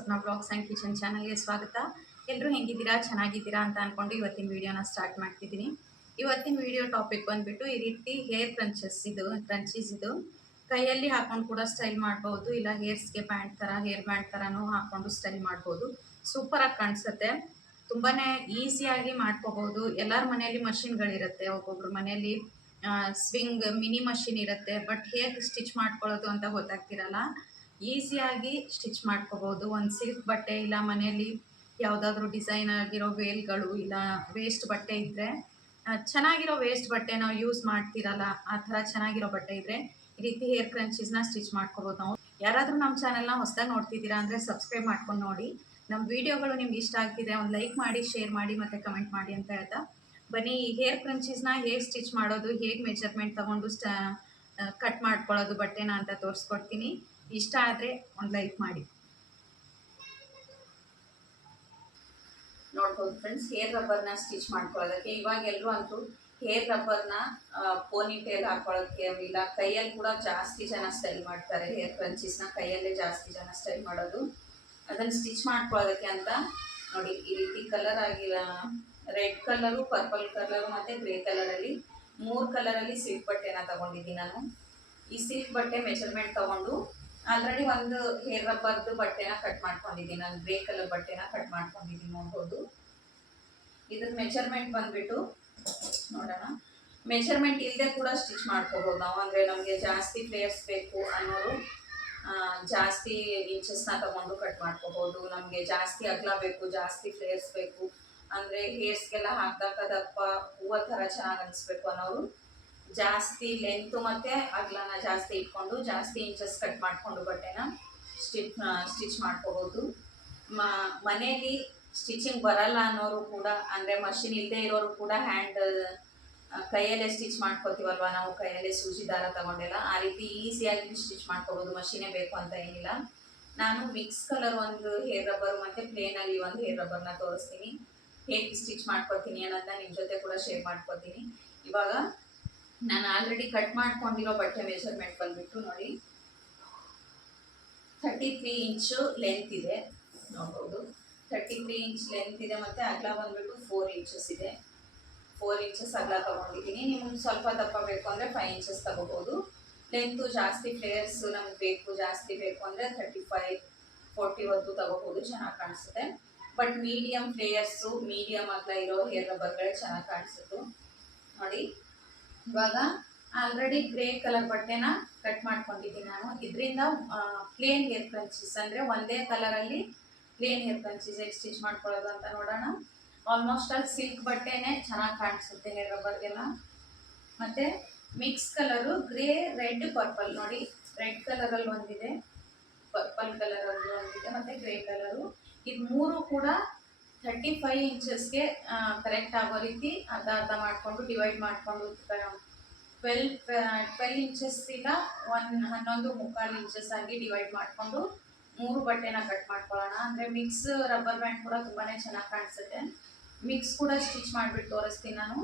Blogs and kitchen ಚಾನಲ್ಗೆ ಸ್ವಾಗತ. ಎಲ್ಲರೂ ಹೆಂಗಿದ್ದೀರಾ? ಚೆನ್ನಾಗಿದ್ದೀರಾ ಅಂತ ಅಂದ್ಕೊಂಡು ಇವತ್ತಿನ ವೀಡಿಯೋನ ಸ್ಟಾರ್ಟ್ ಮಾಡ್ತಿದ್ದೀನಿ. ಇವತ್ತಿನ ವಿಡಿಯೋ ಟಾಪಿಕ್ ಬಂದುಬಿಟ್ಟು ಈ ರೀತಿ ಹೇರ್ ಕ್ರಂಚಸ್ ಇದು, ಕ್ರಂಚೀಸ್ ಇದು. ಕೈಯಲ್ಲಿ ಹಾಕೊಂಡು ಕೂಡ ಸ್ಟೈಲ್ ಮಾಡ್ಬೋದು, ಇಲ್ಲ ಹೇರ್ಸ್ಗೆ ಬ್ಯಾಂಡ್ ಥರ, ಹೇರ್ ಬ್ಯಾಂಡ್ ಥರನೂ ಹಾಕ್ಕೊಂಡು ಸ್ಟೈಲ್ ಮಾಡ್ಬೋದು. ಸೂಪರಾಗಿ ಕಾಣಿಸುತ್ತೆ. ತುಂಬಾ ಈಸಿಯಾಗಿ ಮಾಡ್ಕೋಬೋದು. ಎಲ್ಲರ ಮನೆಯಲ್ಲಿ ಮಷಿನ್ಗಳಿರುತ್ತೆ. ಒಬ್ಬೊಬ್ರ ಮನೆಯಲ್ಲಿ ಸ್ವಿಂಗ್, ಮಿನಿ ಮಷಿನ್ ಇರುತ್ತೆ. ಬಟ್ ಹೇಗೆ ಸ್ಟಿಚ್ ಮಾಡ್ಕೊಳ್ಳೋದು ಅಂತ ಗೊತ್ತಾಗ್ತಿರಲ್ಲ. ಈಸಿಯಾಗಿ ಸ್ಟಿಚ್ ಮಾಡ್ಕೋಬೋದು. ಒಂದು ಸಿಲ್ಕ್ ಬಟ್ಟೆ ಇಲ್ಲ ಮನೆಯಲ್ಲಿ ಯಾವುದಾದ್ರೂ ಡಿಸೈನ್ ಆಗಿರೋ ವೇಲ್ಗಳು ಇಲ್ಲ ವೇಸ್ಟ್ ಬಟ್ಟೆ ಇದ್ದರೆ ಚೆನ್ನಾಗಿರೋ ವೇಸ್ಟ್ ಬಟ್ಟೆ ನಾವು ಯೂಸ್ ಮಾಡ್ತಿರಲ್ಲ, ಆ ಥರ ಚೆನ್ನಾಗಿರೋ ಬಟ್ಟೆ ಇದ್ದರೆ ಈ ರೀತಿ ಹೇರ್ ಕ್ರಂಚಸ್ನ ಸ್ಟಿಚ್ ಮಾಡ್ಕೋಬೋದು ನಾವು. ಯಾರಾದರೂ ನಮ್ಮ ಚಾನಲ್ನ ಹೊಸದಾಗಿ ನೋಡ್ತಿದ್ದೀರಾ ಅಂದರೆ ಸಬ್ಸ್ಕ್ರೈಬ್ ಮಾಡ್ಕೊಂಡು ನೋಡಿ. ನಮ್ಮ ವೀಡಿಯೋಗಳು ನಿಮ್ಗೆ ಇಷ್ಟ ಆಗ್ತಿದೆ ಒಂದು ಲೈಕ್ ಮಾಡಿ, ಶೇರ್ ಮಾಡಿ ಮತ್ತು ಕಮೆಂಟ್ ಮಾಡಿ ಅಂತ ಹೇಳ್ತಾ. ಬನ್ನಿ, ಈ ಹೇರ್ ಕ್ರಂಚಸ್ನ ಹೇಗೆ ಸ್ಟಿಚ್ ಮಾಡೋದು, ಹೇಗೆ ಮೆಜರ್ಮೆಂಟ್ ತೊಗೊಂಡು ಸ್ಟ ಕಟ್ ಮಾಡ್ಕೊಳ್ಳೋದು ಬಟ್ಟೆನ ಅಂತ ತೋರಿಸ್ಕೊಡ್ತೀನಿ. ಇಷ್ಟ ಆದರೆ ಒಂದು ಲೈಕ್ ಮಾಡಿ. ನೋಡ್ಬೋದು ಫ್ರೆಂಡ್ಸ್ ಹೇರ್ ರಬ್ಬರ್ನ ಸ್ಟಿಚ್ ಮಾಡ್ಕೊಳ್ಳೋದಕ್ಕೆ. ಇವಾಗ ಎಲ್ಲರೂ ಅಂತೂ ಹೇರ್ ರಬ್ಬರ್ನ ಪೋನಿ ಟೇಲ್ ಹಾಕೊಳ್ಳೋಕ್ಕೆ ಇಲ್ಲ. ಕೈಯಲ್ಲಿ ಕೂಡ ಜಾಸ್ತಿ ಜನ ಸ್ಟೈಲ್ ಮಾಡ್ತಾರೆ ಹೇರ್ ಕ್ರಂಚೀಸ್ನ ಕೈಯಲ್ಲೇ ಜಾಸ್ತಿ ಜನ ಸ್ಟೈಲ್ ಮಾಡೋದು. ಅದನ್ನು ಸ್ಟಿಚ್ ಮಾಡ್ಕೊಳ್ಳೋದಕ್ಕೆ ಅಂತ ನೋಡಿ, ಈ ರೀತಿ ಕಲರ್ ಆಗಿ ರೆಡ್ ಕಲರು ಪರ್ಪಲ್ ಕಲರು ಮತ್ತು ಗ್ರೇ ಕಲರಲ್ಲಿ ಮೂರು ಕಲರಲ್ಲಿ ಸಿಲ್ಕ್ ಬಟ್ಟೆನ ತಗೊಂಡಿದ್ದೀನಿ ನಾನು. ಈ ಸಿಲ್ಕ್ ಬಟ್ಟೆ ಮೆಜರ್ಮೆಂಟ್ ತಗೊಂಡು ಆಲ್ರೆಡಿ ಒಂದು ಹೇರ್ ರಬ್ಬರ್ದು ಬಟ್ಟೆನ ಕಟ್ ಮಾಡ್ಕೊಂಡಿದ್ದೀನಿ. ನಾನು ಗ್ರೇ ಕಲರ್ ಬಟ್ಟೆನ ಕಟ್ ಮಾಡ್ಕೊಂಡಿದ್ದೀನಿ ನೋಡ್ಬೋದು. ಇದ್ರ ಮೆಜರ್ಮೆಂಟ್ ಬಂದ್ಬಿಟ್ಟು ನೋಡೋಣ. ಮೆಜರ್ಮೆಂಟ್ ಇಲ್ಲದೆ ಕೂಡ ಸ್ಟಿಚ್ ಮಾಡ್ಕೋಬೋದು ನಾವು. ಅಂದರೆ ನಮಗೆ ಜಾಸ್ತಿ ಪ್ಲೇಯರ್ಸ್ ಬೇಕು ಅನ್ನೋರು ಜಾಸ್ತಿ ಇಂಚಸ್ನ ತಗೊಂಡು ಕಟ್ ಮಾಡ್ಕೋಬೋದು. ನಮಗೆ ಜಾಸ್ತಿ ಅಗಲ ಬೇಕು, ಜಾಸ್ತಿ ಫ್ಲೇಯರ್ಸ್ ಬೇಕು. ಅಂದರೆ ಹೇರ್ಸ್ಗೆಲ್ಲ ಹಾಕಿದಾಗ ದಪ್ಪ ಹೂವು ಥರ ಚೆನ್ನಾಗಿ ಅನಿಸ್ಬೇಕು ಅನ್ನೋರು ಜಾಸ್ತಿ ಲೆಂತು ಮತ್ತು ಅಗ್ಲನ ಜಾಸ್ತಿ ಇಟ್ಕೊಂಡು, ಜಾಸ್ತಿ ಇಂಚಸ್ ಕಟ್ ಮಾಡಿಕೊಂಡು ಬಟ್ಟೆನ ಸ್ಟಿಚ್ ಸ್ಟಿಚ್ ಮಾಡ್ಕೋಬೋದು. ಮನೇಲಿ ಸ್ಟಿಚಿಂಗ್ ಬರಲ್ಲ ಅನ್ನೋರು ಕೂಡ, ಅಂದರೆ ಮಷಿನ್ ಇಲ್ಲದೆ ಇರೋರು ಕೂಡ ಹ್ಯಾಂಡ್ ಕೈಯಲ್ಲೇ ಸ್ಟಿಚ್ ಮಾಡ್ಕೋತೀವಲ್ವ ನಾವು? ಕೈಯಲ್ಲೇ ಸೂಜಿ ದಾರ ತಗೊಂಡೆಲ್ಲ, ಆ ರೀತಿ ಈಸಿಯಾಗಿ ಸ್ಟಿಚ್ ಮಾಡ್ಕೋಬೋದು. ಮಷಿನೇ ಬೇಕು ಅಂತ ಏನಿಲ್ಲ. ನಾನು ಮಿಕ್ಸ್ ಕಲರ್ ಒಂದು ಹೇರ್ ರಬ್ಬರ್ ಮತ್ತು ಪ್ಲೇನಲ್ಲಿ ಒಂದು ಹೇರ್ ರಬ್ಬರ್ನ ತೋರಿಸ್ತೀನಿ. ಹೇಗೆ ಸ್ಟಿಚ್ ಮಾಡ್ಕೋತೀನಿ ಅನ್ನೋದನ್ನ ನಿಮ್ಮ ಜೊತೆ ಕೂಡ ಶೇರ್ ಮಾಡ್ಕೊತೀನಿ. ಇವಾಗ ನಾನು ಆಲ್ರೆಡಿ ಕಟ್ ಮಾಡ್ಕೊಂಡಿರೋ ಬಟ್ಟೆ ಮೆಷರ್ಮೆಂಟ್ ಬಂದ್ಬಿಟ್ಟು ನೋಡಿ. ಥರ್ಟಿ ತ್ರೀ ಇಂಚು ಲೆಂತ್ ಇದೆ. ನೋಡ್ಬೋದು. ಥರ್ಟಿ ತ್ರೀ ಇಂಚ್ ಲೆಂತ್ ಇದೆ ಮತ್ತು ಅಗಲ ಬಂದ್ಬಿಟ್ಟು ಫೋರ್ ಇಂಚಸ್ ಇದೆ. ಫೋರ್ ಇಂಚಸ್ ಅಗಲ ತೊಗೊಂಡಿದ್ದೀನಿ. ನಿಮ್ಗೆ ಸ್ವಲ್ಪ ದಪ್ಪ ಬೇಕು ಅಂದರೆ ಫೈವ್ ಇಂಚಸ್ ತಗೋಬೋದು. ಲೆಂತು ಜಾಸ್ತಿ ಫ್ಲೇಯರ್ಸ್ ನಮ್ಗೆ ಬೇಕು, ಜಾಸ್ತಿ ಬೇಕು ಅಂದರೆ ಥರ್ಟಿ ಫೈವ್ ಫೋರ್ಟಿವರೆಗೂ ತಗೋಬೋದು. ಚೆನ್ನಾಗಿ ಕಾಣಿಸುತ್ತೆ. ಬಟ್ ಮೀಡಿಯಮ್ ಫ್ಲೇಯರ್ಸು ಮೀಡಿಯಮ್ ಅಗಲ ಇರೋ ಹೇರ್ ರಬ್ಬರ್ಗಳೇ ಚೆನ್ನಾಗಿ ಕಾಣಿಸುತ್ತೆ. ನೋಡಿ. ಇವಾಗ ಆಲ್ರೆಡಿ ಗ್ರೇ ಕಲರ್ ಬಟ್ಟೆನ ಕಟ್ ಮಾಡ್ಕೊಂಡಿದ್ದೀನಿ ನಾನು. ಇದರಿಂದ ಪ್ಲೇನ್ ಹೇರ್ ಕ್ರಂಚಸ್ ಅಂದರೆ ಒಂದೇ ಕಲರಲ್ಲಿ ಪ್ಲೇನ್ ಹೇರ್ ಕ್ರಂಚಸ್ ಹೇಗೆ ಸ್ಟಿಚ್ ಮಾಡ್ಕೊಳ್ಳೋದು ಅಂತ ನೋಡೋಣ. ಆಲ್ಮೋಸ್ಟ್ ಅಲ್ಲಿ ಸಿಲ್ಕ್ ಬಟ್ಟೆನೇ ಚೆನ್ನಾಗಿ ಕಾಣಿಸುತ್ತೆ ಹೇರ್ ರಬ್ಬರ್ಗೆಲ್ಲ ಮತ್ತು mix colour grey red purple ನೋಡಿ. ರೆಡ್ ಕಲರಲ್ಲಿ ಒಂದಿದೆ ಪರ್ಪಲ್ ಕಲರಲ್ಲಿ ಒಂದಿದೆ, ಮತ್ತು ಗ್ರೇ ಕಲರು ಇದು ಮೂರು ಕೂಡ ಥರ್ಟಿ ಫೈವ್ ಇಂಚಸ್ಗೆ ಕರೆಕ್ಟ್ ಆಗೋ ರೀತಿ ಅರ್ಧ ಅರ್ಧ ಮಾಡಿಕೊಂಡು ಡಿವೈಡ್ ಮಾಡಿಕೊಂಡು ಟ್ವೆಲ್ ಟ್ವೆಲ್ ಇಂಚಸ್ ಇಲ್ಲ ಒನ್ ಹನ್ನೊಂದು ಮುಕ್ಕಾಲು ಇಂಚಸ್ ಆಗಿ ಡಿವೈಡ್ ಮಾಡಿಕೊಂಡು ಮೂರು ಬಟ್ಟೆನ ಕಟ್ ಮಾಡ್ಕೊಳ್ಳೋಣ. ಅಂದರೆ ಮಿಕ್ಸ್ ರಬ್ಬರ್ ಬ್ಯಾಂಡ್ ಕೂಡ ತುಂಬಾ ಚೆನ್ನಾಗಿ ಕಾಣಿಸುತ್ತೆ. ಮಿಕ್ಸ್ ಕೂಡ ಸ್ಟಿಚ್ ಮಾಡಿಬಿಟ್ಟು ತೋರಿಸ್ತೀನಿ ನಾನು.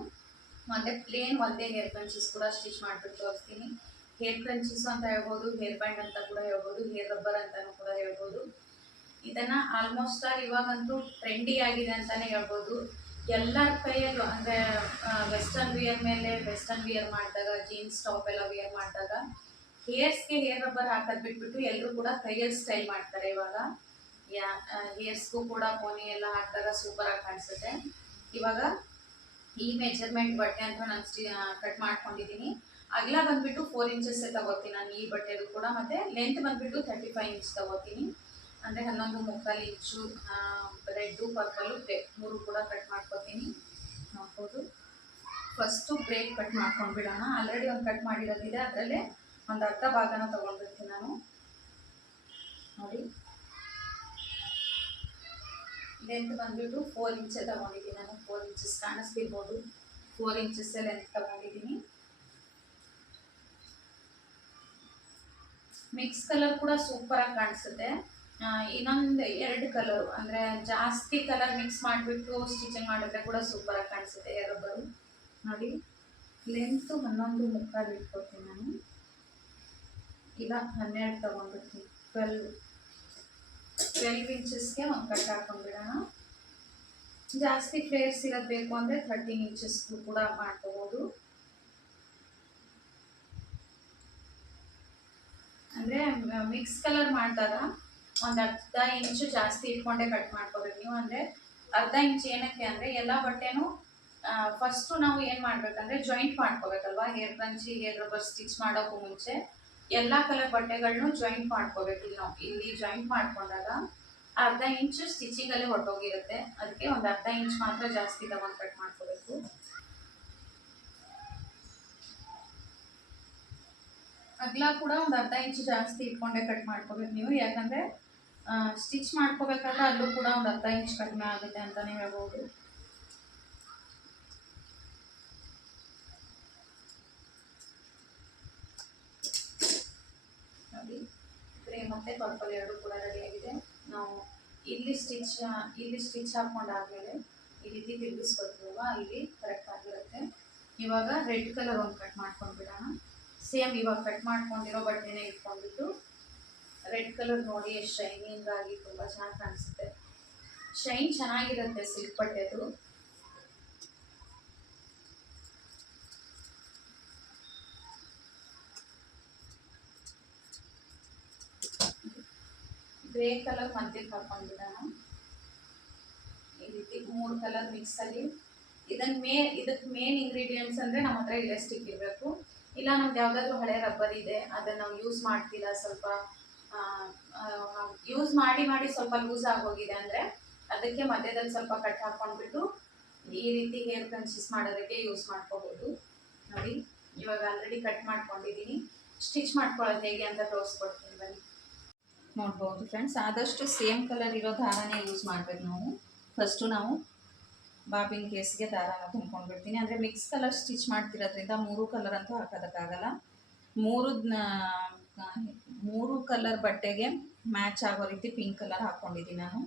ಮತ್ತು ಪ್ಲೇನ್ ಒಂದೇ ಹೇರ್ ಕ್ರಂಚಸ್ ಕೂಡ ಸ್ಟಿಚ್ ಮಾಡಿಬಿಟ್ಟು ತೋರಿಸ್ತೀನಿ. ಹೇರ್ ಕ್ರಂಚಸ್ ಅಂತ ಹೇಳ್ಬೋದು ಹೇರ್ ಬ್ಯಾಂಡ್ ಅಂತ ಕೂಡ ಹೇಳ್ಬೋದು ಹೇರ್ ರಬ್ಬರ್ ಅಂತಲೂ ಕೂಡ ಹೇಳ್ಬೋದು. ಇದನ್ನು ಆಲ್ಮೋಸ್ಟ್ ಆಲ್ ಇವಾಗಂತೂ ಟ್ರೆಂಡಿ ಆಗಿದೆ ಅಂತಲೇ ಹೇಳ್ಬೋದು. ಎಲ್ಲರ ಕೈಯಲ್ಲೂ ಅಂದರೆ ವೆಸ್ಟರ್ನ್ ವಿಯರ್ ಮೇಲೆ ವೆಸ್ಟರ್ನ್ ವಿಯರ್ ಮಾಡಿದಾಗ ಜೀನ್ಸ್ ಟಾಪ್ ಎಲ್ಲ ವಿಯರ್ ಮಾಡಿದಾಗ ಹೇರ್ಸ್ಗೆ ಹೇರ್ ರಬ್ಬರ್ ಹಾಕೋದು ಬಿಟ್ಬಿಟ್ಟು ಎಲ್ಲರೂ ಕೂಡ ಕೈಯಲ್ಲಿ ಸ್ಟೈಲ್ ಮಾಡ್ತಾರೆ ಇವಾಗ. ಯಾ ಹೇರ್ಸ್ಗೂ ಕೂಡ ಪೋನಿ ಎಲ್ಲ ಹಾಕಿದಾಗ ಸೂಪರಾಗಿ ಕಾಣಿಸುತ್ತೆ. ಇವಾಗ ಈ ಮೆಜರ್ಮೆಂಟ್ ಬಟ್ಟೆ ಅಂತ ನಾನು ಸ್ಟಿ ಕಟ್ ಮಾಡ್ಕೊಂಡಿದ್ದೀನಿ ಅಗಲ ಬಂದುಬಿಟ್ಟು ಫೋರ್ ಇಂಚಸ್ ತಗೋತೀನಿ ನಾನು ಈ ಬಟ್ಟೆದು ಕೂಡ, ಮತ್ತು ಲೆಂತ್ ಬಂದುಬಿಟ್ಟು ಥರ್ಟಿ ಫೈವ್ ಇಂಚ್ ತಗೋತೀನಿ. ಅಂದರೆ ಹನ್ನೊಂದು ಮುಕ್ಕಾಲು ಇಂಚು ರೆಡ್ಡು, ಪರ್ಪಲು ಗ್ರೇ ಮೂರು ಕೂಡ ಕಟ್ ಮಾಡ್ಕೊತೀನಿ. ನೋಡ್ಬೋದು. ಫಸ್ಟು ಬ್ರೇಕ್ ಕಟ್ ಮಾಡ್ಕೊಂಡ್ಬಿಡೋಣ. ಆಲ್ರೆಡಿ ಒಂದು ಕಟ್ ಮಾಡಿರೋದಿದೆ. ಅದರಲ್ಲೇ ಒಂದು ಅರ್ಧ ಭಾಗನ ತೊಗೊಂಡಿರ್ತೀನಿ ನಾನು. ನೋಡಿ. ಲೆಂತ್ ಬಂದುಬಿಟ್ಟು ಫೋರ್ ಇಂಚೆ ತೊಗೊಂಡಿದ್ದೀನಿ ನಾನು. ಫೋರ್ ಇಂಚಸ್ ಕಾಣಿಸ್ತಿರ್ಬೋದು. ಫೋರ್ ಇಂಚಸ್ಸೇ ಲೆಂತ್ ತೊಗೊಂಡಿದ್ದೀನಿ. ಮಿಕ್ಸ್ ಕಲರ್ ಕೂಡ ಸೂಪರಾಗಿ ಕಾಣಿಸುತ್ತೆ. ಇನ್ನೊಂದು ಎರಡು ಕಲರ್ ಅಂದರೆ ಜಾಸ್ತಿ ಕಲರ್ ಮಿಕ್ಸ್ ಮಾಡಿಬಿಟ್ಟು ಸ್ಟಿಚಿಂಗ್ ಮಾಡಿದ್ರೆ ಕೂಡ ಸೂಪರಾಗಿ ಕಾಣಿಸುತ್ತೆ ಎರಬ್ಬರು ನೋಡಿ ಲೆಂತು ಹನ್ನೊಂದು ಮುಕ್ಕಾಲು ಇಟ್ಕೊತೀನಿ ನಾನು. ಇಲ್ಲ ಹನ್ನೆರಡು ತೊಗೊಂಡಿರ್ತೀನಿ ಟ್ವೆಲ್ ಟ್ವೆಲ್ವ್ ಇಂಚಸ್ಗೆ ಒಂದು ಕಟ್ ಹಾಕೊಂಡ್ಬಿಡೋಣ. ಜಾಸ್ತಿ ಫ್ಲೇರ್ಸ್ ಇರೋದು ಬೇಕು ಅಂದರೆ ಥರ್ಟೀನ್ ಇಂಚಸ್ಗೂ ಕೂಡ ಮಾಡ್ಕೋಬೋದು ಅಂದರೆ ಮಿಕ್ಸ್ ಕಲರ್ ಮಾಡಿದಾಗ ಒಂದು ಅರ್ಧ ಇಂಚು ಜಾಸ್ತಿ ಇಟ್ಕೊಂಡೆ ಕಟ್ ಮಾಡ್ಕೋಬೇಕು ನೀವು. ಅಂದರೆ ಅರ್ಧ ಇಂಚ್ ಏನಕ್ಕೆ ಅಂದರೆ ಎಲ್ಲ ಬಟ್ಟೆನೂ ಫಸ್ಟು ನಾವು ಏನು ಮಾಡಬೇಕಂದ್ರೆ joint ಮಾಡ್ಕೋಬೇಕಲ್ವಾ? Hair scrunchie hair rubber stitch ಮಾಡೋಕ್ಕೂ ಮುಂಚೆ ಎಲ್ಲ ಕಲರ್ ಬಟ್ಟೆಗಳನ್ನೂ ಜಾಯಿಂಟ್ ಮಾಡ್ಕೋಬೇಕು. ಇಲ್ಲಿ ನಾವು ಇಲ್ಲಿ ಜಾಯಿಂಟ್ ಮಾಡ್ಕೊಂಡಾಗ ಅರ್ಧ ಇಂಚು ಸ್ಟಿಚಿಂಗಲ್ಲಿ ಹೊರಟೋಗಿರುತ್ತೆ. ಅದಕ್ಕೆ ಒಂದು ಅರ್ಧ ಇಂಚ್ ಮಾತ್ರ ಜಾಸ್ತಿ ತಗೊಂಡು ಕಟ್ ಮಾಡ್ಕೋಬೇಕು. ಅಗ್ಲ ಕೂಡ ಒಂದು ಅರ್ಧ ಇಂಚು ಜಾಸ್ತಿ ಇಟ್ಕೊಂಡೆ ಕಟ್ ಮಾಡ್ಕೋಬೇಕು ನೀವು. ಯಾಕಂದರೆ ಸ್ಟಿಚ್ ಮಾಡ್ಕೋಬೇಕಾದ್ರೆ ಅಲ್ಲೂ ಕೂಡ ಒಂದು ಅರ್ಧ ಇಂಚ್ ಕಡಿಮೆ ಆಗುತ್ತೆ ಅಂತಲೇ ಹೇಳ್ಬೋದು. ಮತ್ತೆ ಪರ್ಪಲ್ ಎರಡು ಕೂಡ ಆಗಿದೆ. ನಾವು ಇಲ್ಲಿ ಸ್ಟಿಚ್ ಇಲ್ಲಿ ಸ್ಟಿಚ್ ಹಾಕ್ಕೊಂಡಾದ್ಮೇಲೆ ಈ ರೀತಿ ತಿರುಗಿಸ್ಕೊಳ್ತೀವಲ್ವ ಇಲ್ಲಿ ಕರೆಕ್ಟ್ ಆಗಿರುತ್ತೆ. ಇವಾಗ ರೆಡ್ ಕಲರ್ ಒಂದು ಕಟ್ ಮಾಡ್ಕೊಂಡ್ಬಿಡೋಣ. ಸೇಮ್ ಇವಾಗ ಕಟ್ ಮಾಡ್ಕೊಂಡಿರೋ ಬಟ್ಟೆನೇ ಇಟ್ಕೊಂಡ್ಬಿಟ್ಟು ರೆಡ್ ಕಲರ್ ನೋಡಿ ಎಷ್ಟು ಶೈನಿಂಗ್ ಆಗಿ ತುಂಬ ಚೆನ್ನಾಗಿ ಕಾಣಿಸುತ್ತೆ. ಶೈನ್ ಚೆನ್ನಾಗಿರುತ್ತೆ ಸಿಲ್ಕ್ ಬಟ್ಟೆದು. ಗ್ರೇ ಕಲರ್ ಮಧ್ಯಕ್ಕೆ ಹಾಕೊಂಡ್ಬಿಡೋಣ ಈ ರೀತಿ ಮೂರು ಕಲರ್ ಮಿಕ್ಸಲ್ಲಿ ಇದನ್ನ ಮೇ, ಇದಕ್ ಮೇನ್ ಇಂಗ್ರೀಡಿಯೆಂಟ್ಸ್ ಅಂದ್ರೆ ನಮ್ಮ ಹತ್ರ ಇಲಾಸ್ಟಿಕ್ ಇರಬೇಕು. ಇಲ್ಲ ನಮ್ದು ಯಾವ್ದಾದ್ರು ಹಳೆ ರಬ್ಬರ್ ಇದೆ, ಅದನ್ನ ನಾವು ಯೂಸ್ ಮಾಡ್ತೀರಾ ಸ್ವಲ್ಪ ಯೂಸ್ ಮಾಡಿ ಮಾಡಿ ಸ್ವಲ್ಪ ಲೂಸ್ ಆಗೋಗಿದೆ ಅಂದರೆ ಅದಕ್ಕೆ ಮಧ್ಯದಲ್ಲಿ ಸ್ವಲ್ಪ ಕಟ್ ಹಾಕ್ಕೊಂಡ್ಬಿಟ್ಟು ಈ ರೀತಿ ಹೇರ್ ಕನ್ಸಿಸ್ ಮಾಡೋದಕ್ಕೆ ಯೂಸ್ ಮಾಡ್ಕೋಬೋದು. ನೋಡಿ, ಇವಾಗ ಆಲ್ರೆಡಿ ಕಟ್ ಮಾಡ್ಕೊಂಡಿದ್ದೀನಿ. ಸ್ಟಿಚ್ ಮಾಡ್ಕೊಳ್ಳೋದು ಹೇಗೆ ಅಂತ ತೋರಿಸ್ಕೊಡ್ತೀನಿ ಬನ್ನಿ. ನೋಡ್ಬೋದು ಫ್ರೆಂಡ್ಸ್ ಆದಷ್ಟು ಸೇಮ್ ಕಲರ್ ಇರೋ ದಾರನೇ ಯೂಸ್ ಮಾಡಬೇಕು ನಾವು. ಫಸ್ಟು ನಾವು ಬಾಬಿನ ಕೇಸ್ಗೆ ದಾರಾನ ತುಂಬ್ಕೊಂಡ್ಬಿಡ್ತೀನಿ. ಅಂದರೆ ಮಿಕ್ಸ್ ಕಲರ್ ಸ್ಟಿಚ್ ಮಾಡ್ತಿರೋದ್ರಿಂದ ಮೂರು ಕಲರ್ ಅಂತೂ ಹಾಕೋದಕ್ಕಾಗಲ್ಲ. ಮೂರು ಮೂರು ಕಲರ್ ಬಟ್ಟೆಗೆ ಮ್ಯಾಚ್ ಆಗೋ ರೀತಿ ಪಿಂಕ್ ಕಲರ್ ಹಾಕೊಂಡಿದ್ದೀನಿ ನಾನು.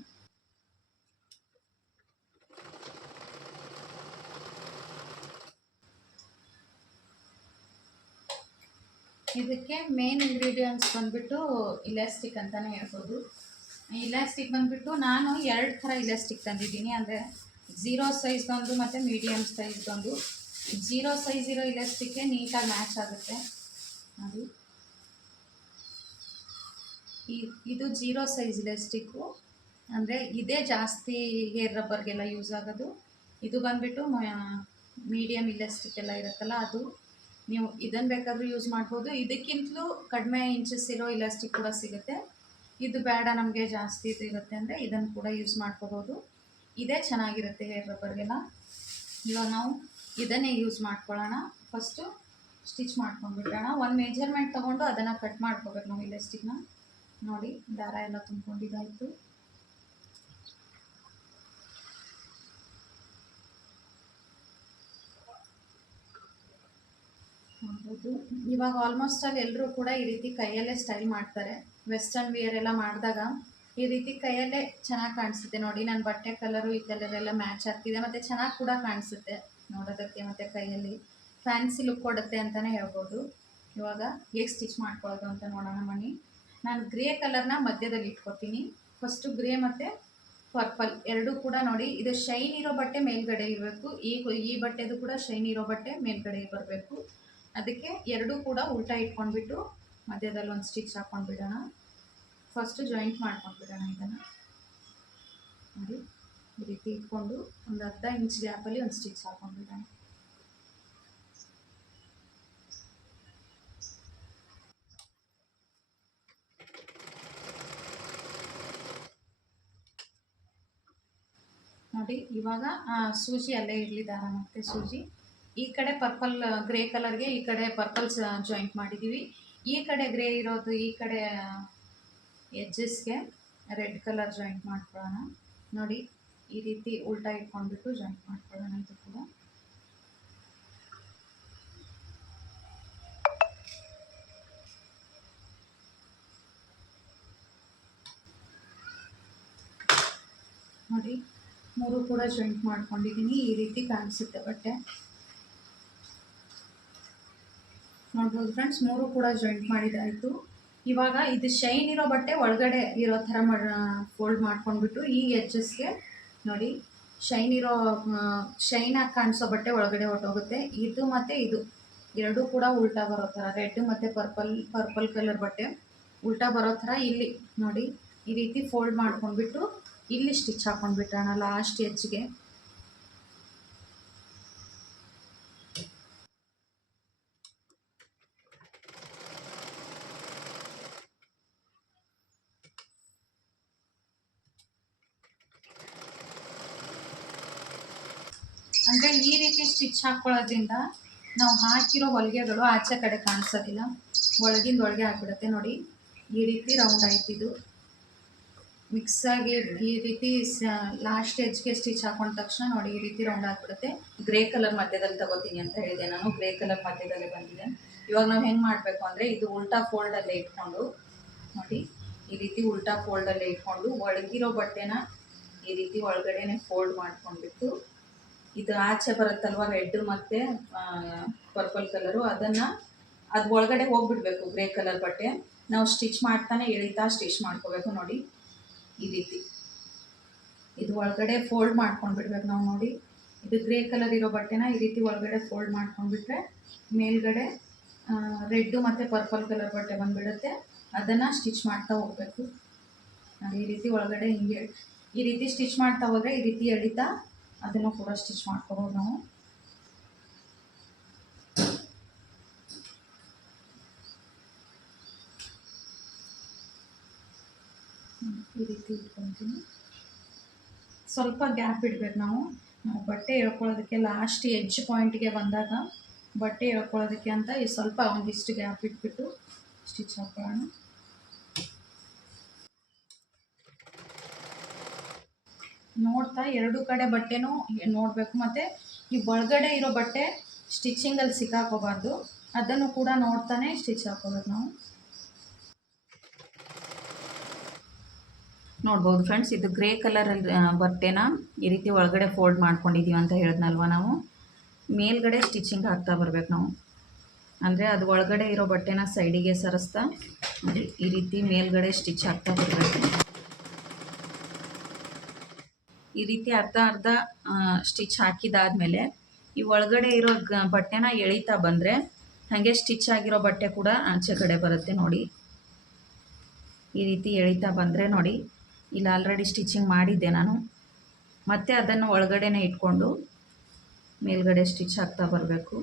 ಇದಕ್ಕೆ ಮೇನ್ ಇಂಗ್ರೀಡಿಯೆಂಟ್ಸ್ ಬಂದ್ಬಿಟ್ಟು ಇಲಾಸ್ಟಿಕ್ ಅಂತಲೇ ಹೇಳ್ಬೋದು. ಇಲಾಸ್ಟಿಕ್ ಬಂದ್ಬಿಟ್ಟು ನಾನು ಎರಡು ಥರ ಇಲಾಸ್ಟಿಕ್ ತಂದಿದ್ದೀನಿ. ಅಂದರೆ ಝೀರೋ ಸೈಜ್ದೊಂದು ಮತ್ತು ಮೀಡಿಯಮ್ ಸೈಜ್ದೊಂದು ಝೀರೋ ಸೈಜ್ ಇರೋ ಇಲಾಸ್ಟಿಕ್ಗೆ ನೀಟಾಗಿ ಮ್ಯಾಚ್ ಆಗುತ್ತೆ. ನೋಡಿ ಇದು ಜೀರೋ ಸೈಜ್ ಇಲಾಸ್ಟಿಕ್ಕು ಅಂದರೆ ಇದೇ ಜಾಸ್ತಿ ಹೇರ್ ರಬ್ಬರ್ಗೆಲ್ಲ ಯೂಸ್ ಆಗೋದು. ಇದು ಬಂದ್ಬಿಟ್ಟು ಮೀಡಿಯಮ್ ಇಲಾಸ್ಟಿಕ್ ಎಲ್ಲ ಇರುತ್ತಲ್ಲ ಅದು. ನೀವು ಇದನ್ನು ಬೇಕಾದರೂ ಯೂಸ್ ಮಾಡ್ಬೋದು. ಇದಕ್ಕಿಂತಲೂ ಕಡಿಮೆ ಇಂಚಸ್ ಇರೋ ಇಲಾಸ್ಟಿಕ್ ಕೂಡ ಸಿಗುತ್ತೆ. ಇದು ಬೇಡ, ನಮಗೆ ಜಾಸ್ತಿ ಇದು ಇರುತ್ತೆ ಅಂದರೆ ಇದನ್ನು ಕೂಡ ಯೂಸ್ ಮಾಡ್ಕೋಬೋದು. ಇದೇ ಚೆನ್ನಾಗಿರುತ್ತೆ ಹೇರ್ ರಬ್ಬರ್ಗೆಲ್ಲ. ಇವಾಗ ನಾವು ಇದನ್ನೇ ಯೂಸ್ ಮಾಡ್ಕೊಳ್ಳೋಣ. ಫಸ್ಟು ಸ್ಟಿಚ್ ಮಾಡ್ಕೊಂಡ್ಬಿಡೋಣ ಒಂದು ಮೆಜರ್ಮೆಂಟ್ ತೊಗೊಂಡು ಅದನ್ನು ಕಟ್ ಮಾಡ್ಕೋಬೇಕು ನಾವು ಇಲಾಸ್ಟಿಕ್ನ ನೋಡಿ, ದಾರ ಎಲ್ಲ ತುಂಬ್ಕೊಂಡಿದ್ದಾಯಿತು. ನೋಡ್ಬೋದು ಇವಾಗ ಆಲ್ಮೋಸ್ಟ್ ಅಲ್ಲಿ ಎಲ್ಲರೂ ಕೂಡ ಈ ರೀತಿ ಕೈಯಲ್ಲೇ ಸ್ಟೈಲ್ ಮಾಡ್ತಾರೆ. ವೆಸ್ಟರ್ನ್ ವೇರ್ ಎಲ್ಲ ಮಾಡಿದಾಗ ಈ ರೀತಿ ಕೈಯಲ್ಲೇ ಚೆನ್ನಾಗಿ ಕಾಣಿಸುತ್ತೆ. ನೋಡಿ ನನ್ನ ಬಟ್ಟೆ ಕಲರು ಈ ಕಲರ್ ಎಲ್ಲ ಮ್ಯಾಚ್ ಆಗ್ತಿದೆ. ಮತ್ತು ಚೆನ್ನಾಗಿ ಕೂಡ ಕಾಣಿಸುತ್ತೆ ನೋಡೋದಕ್ಕೆ, ಮತ್ತು ಕೈಯಲ್ಲಿ. ಫ್ಯಾನ್ಸಿ ಲುಕ್ ಕೊಡುತ್ತೆ ಅಂತಲೇ ಹೇಳ್ಬೋದು. ಇವಾಗ ಹೇಗೆ ಸ್ಟಿಚ್ ಮಾಡ್ಕೊಳ್ಳೋದು ಅಂತ ನೋಡೋಣ ಮಣಿ. ನಾನು ಗ್ರೇ ಕಲರ್ನ ಮಧ್ಯದಲ್ಲಿ ಇಟ್ಕೊತೀನಿ. ಫಸ್ಟು ಗ್ರೇ ಮತ್ತು ಪರ್ಪಲ್ ಎರಡೂ ಕೂಡ ನೋಡಿ. ಇದು ಶೈನ್ ಇರೋ ಬಟ್ಟೆ ಮೇಲ್ಗಡೆ ಇರಬೇಕು. ಈ ಈ ಬಟ್ಟೆದು ಕೂಡ ಶೈನ್ ಇರೋ ಬಟ್ಟೆ ಮೇಲ್ಗಡೆ ಬರಬೇಕು. ಅದಕ್ಕೆ ಎರಡೂ ಕೂಡ ಉಲ್ಟಾ ಇಟ್ಕೊಂಡ್ಬಿಟ್ಟು ಮಧ್ಯದಲ್ಲಿ ಒಂದು ಸ್ಟಿಚ್ ಹಾಕ್ಕೊಂಡ್ಬಿಡೋಣ ಫಸ್ಟು ಜಾಯಿಂಟ್ ಮಾಡ್ಕೊಂಡ್ಬಿಡೋಣ ಇದನ್ನು. ನೋಡಿ, ಈ ರೀತಿ ಇಟ್ಕೊಂಡು ಒಂದು ಅರ್ಧ ಇಂಚ್ ಗ್ಯಾಪಲ್ಲಿ ಒಂದು ಸ್ಟಿಚ್ ಹಾಕ್ಕೊಂಡ್ಬಿಡೋಣ ನೋಡಿ, ಇವಾಗ ಸೂಜಿ ಅಲ್ಲೇ ಇರಲಿ ದಾರ ಮತ್ತು ಸೂಜಿ. ಈ ಕಡೆ ಪರ್ಪಲ್ ಗ್ರೇ ಕಲರ್ಗೆ ಈ ಕಡೆ ಪರ್ಪಲ್ ಜಾಯಿಂಟ್ ಮಾಡಿದ್ದೀವಿ ಈ ಕಡೆ ಗ್ರೇ ಇರೋದು, ಈ ಕಡೆ ಎಜ್ಜಸ್ಗೆ ರೆಡ್ ಕಲರ್ ಜಾಯಿಂಟ್ ಮಾಡ್ಕೊಳ್ಳೋಣ. ನೋಡಿ, ಈ ರೀತಿ ಉಲ್ಟಾ ಇಟ್ಕೊಂಡ್ಬಿಟ್ಟು ಜಾಯಿಂಟ್ ಮಾಡ್ಕೊಳ್ಳೋಣ ಇದು ಕೂಡ. ನೋಡಿ ಮೂರು ಕೂಡ ಜಾಯಿಂಟ್ ಮಾಡ್ಕೊಂಡಿದ್ದೀನಿ ಈ ರೀತಿ ಕಾಣಿಸುತ್ತೆ ಬಟ್ಟೆ. ನೋಡ್ಬೋದು ಫ್ರೆಂಡ್ಸ್ ಮೂರು ಕೂಡ ಜಾಯಿಂಟ್ ಮಾಡಿದಾಯಿತು. ಇವಾಗ ಇದು ಶೈನ್ ಇರೋ ಬಟ್ಟೆ ಒಳಗಡೆ ಇರೋ ಥರ ಮಾಡ ಫೋಲ್ಡ್ ಮಾಡ್ಕೊಂಡ್ಬಿಟ್ಟು ಈ ಎಡ್ಜಸ್ಗೆ ನೋಡಿ ಶೈನ್ ಇರೋ ಶೈನ್ ಆಗಿ ಕಾಣಿಸೋ ಬಟ್ಟೆ ಒಳಗಡೆ ಹೊಟ್ಟೋಗುತ್ತೆ ಇದು ಮತ್ತು ಇದು. ಎರಡೂ ಕೂಡ ಉಲ್ಟಾ ಬರೋ ಥರ, ರೆಡ್ ಮತ್ತು ಪರ್ಪಲ್ ಪರ್ಪಲ್ ಕಲರ್ ಬಟ್ಟೆ ಉಲ್ಟಾ ಬರೋ ಥರ ಇಲ್ಲಿ ನೋಡಿ, ಈ ರೀತಿ ಫೋಲ್ಡ್ ಮಾಡ್ಕೊಂಡ್ಬಿಟ್ಟು ಇಲ್ಲಿ ಸ್ಟಿಚ್ ಹಾಕೊಂಡ್ಬಿಟ್ರೋಣ ಲಾಸ್ಟ್ ಹೆಚ್ಚಿಗೆ ಅಂದ್ರೆ ಈ ರೀತಿ ಸ್ಟಿಚ್ ಹಾಕೊಳ್ಳೋದ್ರಿಂದ ನಾವು ಹಾಕಿರೋ ಹೊಲಿಗೆಗಳು ಆಚೆ ಕಡೆ ಕಾಣಿಸೋದಿಲ್ಲ. ಒಳಗಿಂದ ಒಳಗೆ ಆಗ್ಬಿಡುತ್ತೆ ನೋಡಿ. ಈ ರೀತಿ ರೌಂಡ್ ಆಯ್ತಿದ್ದು ಮಿಕ್ಸ್ ಆಗಿ ಈ ರೀತಿ ಲಾಸ್ಟ್ ಎಜ್ಗೆ ಸ್ಟಿಚ್ ಹಾಕೊಂಡ ತಕ್ಷಣ ನೋಡಿ ಈ ರೀತಿ ರೌಂಡ್ ಆಗ್ಬಿಡುತ್ತೆ. ಗ್ರೇ ಕಲರ್ ಮಧ್ಯದಲ್ಲಿ ತಗೋತೀನಿ ಅಂತ ಹೇಳಿದೆ ನಾನು. ಗ್ರೇ ಕಲರ್ ಮಧ್ಯದಲ್ಲಿ ಬಂದಿದೆ. ಇವಾಗ ನಾವು ಹೆಂಗೆ ಮಾಡಬೇಕು ಅಂದರೆ ಇದು ಉಲ್ಟಾ ಫೋಲ್ಡಲ್ಲೇ ಇಟ್ಕೊಂಡು, ನೋಡಿ, ಈ ರೀತಿ ಉಲ್ಟಾ ಫೋಲ್ಡಲ್ಲೇ ಇಟ್ಕೊಂಡು ಒಳಗಿರೋ ಬಟ್ಟೆನ ಈ ರೀತಿ ಒಳಗಡೆನೆ ಫೋಲ್ಡ್ ಮಾಡ್ಕೊಂಡ್ಬಿಟ್ಟು, ಇದು ಆಚೆ ಬರುತ್ತಲ್ವ ರೆಡ್ ಮತ್ತು ಪರ್ಪಲ್ ಕಲರು ಅದನ್ನು ಅದು ಒಳಗಡೆ ಹೋಗ್ಬಿಡ್ಬೇಕು ಗ್ರೇ ಕಲರ್ ಬಟ್ಟೆ. ನಾವು ಸ್ಟಿಚ್ ಮಾಡ್ತಾನೆ ಎಳಿತಾ ಸ್ಟಿಚ್ ಮಾಡ್ಕೋಬೇಕು ನೋಡಿ. ಈ ರೀತಿ. ಇದು ಒಳಗಡೆ ಫೋಲ್ಡ್ ಮಾಡ್ಕೊಂಡ್ಬಿಡ್ಬೇಕು ನಾವು ನೋಡಿ. ಇದು ಗ್ರೇ ಕಲರ್ ಇರೋ ಬಟ್ಟೆನ ಈ ರೀತಿ ಒಳಗಡೆ ಫೋಲ್ಡ್ ಮಾಡ್ಕೊಂಡ್ಬಿಟ್ರೆ ಮೇಲ್ಗಡೆ ರೆಡ್ಡು ಮತ್ತು ಪರ್ಪಲ್ ಕಲರ್ ಬಟ್ಟೆ ಬಂದುಬಿಡುತ್ತೆ. ಅದನ್ನು ಸ್ಟಿಚ್ ಮಾಡ್ತಾ ಹೋಗಬೇಕು. ಈ ರೀತಿ ಒಳಗಡೆ ಹಿಂಗೆ, ಈ ರೀತಿ ಸ್ಟಿಚ್ ಮಾಡ್ತಾ ಹೋದರೆ ಈ ರೀತಿ ಎಳಿತಾ ಅದನ್ನು ಕೂಡ ಸ್ಟಿಚ್ ಮಾಡ್ಕೋಬೋದು ನಾವು. ಈ ರೀತಿ ಇಟ್ಕೊತೀನಿ ಸ್ವಲ್ಪ ಗ್ಯಾಪ್ ಇಡ್ಬೇಕು ನಾವು. ನಾವು ಬಟ್ಟೆ ಹೇಳ್ಕೊಳ್ಳೋದಕ್ಕೆ ಲಾಸ್ಟ್ ಎಡ್ಜ್ ಪಾಯಿಂಟ್ಗೆ ಬಂದಾಗ ಬಟ್ಟೆ ಹೇಳ್ಕೊಳ್ಳೋದಕ್ಕೆ ಅಂತ ಈ ಸ್ವಲ್ಪ ಒಂದಿಷ್ಟು ಗ್ಯಾಪ್ ಇಟ್ಬಿಟ್ಟು ಸ್ಟಿಚ್ ಹಾಕೊಳ್ಳೋಣ. ನೋಡ್ತಾ ಎರಡು ಕಡೆ ಬಟ್ಟೆನೂ ನೋಡಬೇಕು. ಮತ್ತು ಈ ಒಳಗಡೆ ಇರೋ ಬಟ್ಟೆ ಸ್ಟಿಚಿಂಗಲ್ಲಿ ಸಿಕ್ಕಾಕೋಬಾರ್ದು. ಅದನ್ನು ಕೂಡ ನೋಡ್ತಾನೆ ಸ್ಟಿಚ್ ಹಾಕೋಬೇಕು ನಾವು. ನೋಡ್ಬೋದು ಫ್ರೆಂಡ್ಸ್ ಇದು ಗ್ರೇ ಕಲರಲ್ಲಿ ಬಟ್ಟೆನ ಈ ರೀತಿ ಒಳಗಡೆ ಫೋಲ್ಡ್ ಮಾಡ್ಕೊಂಡಿದ್ದೀವಿ ಅಂತ ಹೇಳಿದ್ನಲ್ವ ನಾವು. ಮೇಲ್ಗಡೆ ಸ್ಟಿಚಿಂಗ್ ಹಾಕ್ತಾ ಬರ್ಬೇಕು ನಾವು. ಅಂದರೆ ಅದು ಒಳಗಡೆ ಇರೋ ಬಟ್ಟೆನ ಸೈಡಿಗೆ ಸರಿಸ್ತಾ ಈ ರೀತಿ ಮೇಲ್ಗಡೆ ಸ್ಟಿಚ್ ಹಾಕ್ತಾ ಬರಬೇಕು. ಈ ರೀತಿ ಅರ್ಧ ಅರ್ಧ ಸ್ಟಿಚ್ ಹಾಕಿದಾದ್ಮೇಲೆ ಈ ಒಳಗಡೆ ಇರೋ ಬಟ್ಟೆನ ಎಳಿತಾ ಬಂದರೆ ಹಾಗೆ ಸ್ಟಿಚ್ ಆಗಿರೋ ಬಟ್ಟೆ ಕೂಡ ಆಚೆ ಕಡೆ ಬರುತ್ತೆ ನೋಡಿ. ಈ ರೀತಿ ಎಳಿತಾ ಬಂದರೆ ನೋಡಿ. ಇಲ್ಲಿ ಆಲ್ರೆಡಿ ಸ್ಟಿಚಿಂಗ್ ಮಾಡಿದ್ದೆ ನಾನು. ಮತ್ತೆ ಅದನ್ನು ಒಳಗಡೆನೆ ಇಟ್ಕೊಂಡು ಮೇಲ್ಗಡೆ ಸ್ಟಿಚ್ ಹಾಕ್ತಾ ಬರಬೇಕು.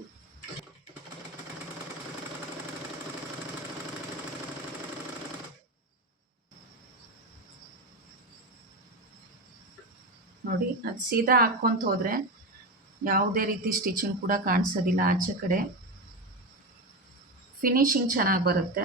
ನೋಡಿ, ಅದು ಸೀದಾ ಹಾಕ್ಕೊಂತ ಹೋದರೆ ಯಾವುದೇ ರೀತಿ ಸ್ಟಿಚಿಂಗ್ ಕೂಡ ಕಾಣಿಸೋದಿಲ್ಲ ಆಚೆ ಕಡೆ. ಫಿನಿಶಿಂಗ್ ಚೆನ್ನಾಗಿ ಬರುತ್ತೆ.